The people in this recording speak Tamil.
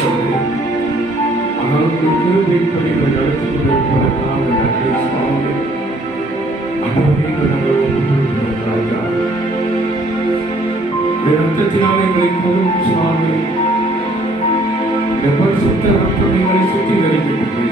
ஆண்டவரே, ஆனால் உங்கள் கிருபைப்படி நடத்திக் கொண்டிருப்பதற்காக நன்றி சுவாமி. ஆண்டவரே, நாங்கள் ஒப்புக்கொள்கிறோம் ராஜா. ரத்தத்தினால் எங்களை போதும் சுவாமி. இந்த பரிசுத்த ரத்தம் எங்களை சுத்திகரிக்கிறது.